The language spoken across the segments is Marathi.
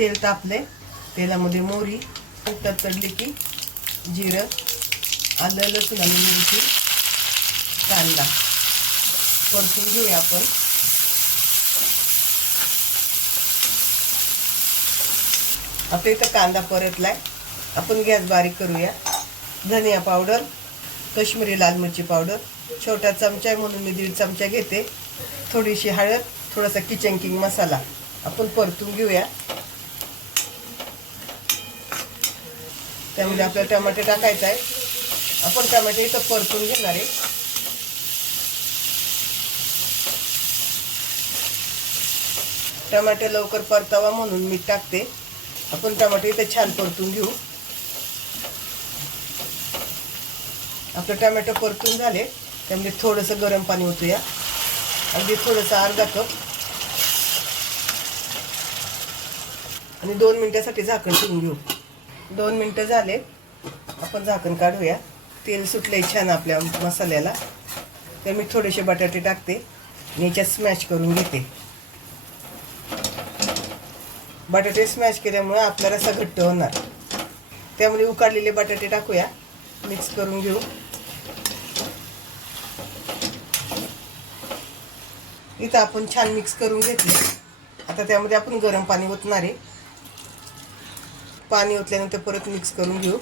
तेल तापले, तेलामध्ये मोहरी तडतडली की जिरं, आलं लसूण आणि मिरची, कांदा परतून घेऊया आपण. आता इथं कांदा परतलाय, आपण गॅस बारीक करूया. धनिया पावडर, काश्मीरी लाल मिरची पावडर छोटा चमचा आहे म्हणून मी 1.5 चमचा घेते. थोडीशी हळद, थोडासा किचन किंग मसाला आपण परतून घेऊया. त्यामध्ये आपल्याला टमाटे टाकायचं आहे. आपण टमाटे इथं परतून घेणार आहे. टमाटे लवकर परतावा म्हणून मीठ टाकते. आपण टमाटे इथे छान परतून घेऊ. आपले टमॅटो परतून झाले, त्यामध्ये थोडंसं गरम पाणी ओतूया. अगदी थोडंसं अर्धा कप आणि 2 मिनिटासाठी झाकण ठेवून घेऊ. 2 मिनिटं झाले, आपण झाकण काढूया. तेल सुटले छान आपल्या मसाल्याला. तर मी थोडेसे बटाटे टाकते आणि याच्यात स्मॅश करून घेते. बटाटे स्मॅश केल्यामुळे आपला रस्सा घट्ट होणार. त्यामध्ये उकडलेले बटाटे टाकूया, मिक्स करून घेऊ. इथं आपण छान मिक्स करून घेतले. आता त्यामध्ये आपण गरम पाणी ओतणार आहे. पाणी ओतल्यानंतर परत मिक्स करून घेऊ.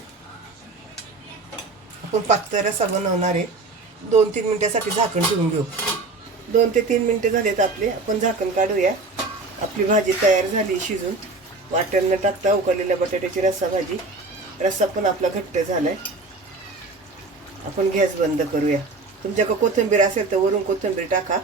आपण पातळ रस्सा बनवणार आहे. 2-3 मिनिटासाठी झाकण ठेवून घेऊ. 2 ते 3 मिनिटं झालेत आपले. आपण झाकण काढूया. आपली भाजी तयार झाली शिजून. वाटण न टाकता उकडलेल्या बटाट्याची रस्सा भाजी. रस्सा पण आपला घट्ट झालाय. आपण गॅस बंद करूया. तुमच्याकडे कोथिंबीर असेल तर वरून कोथिंबीर टाका.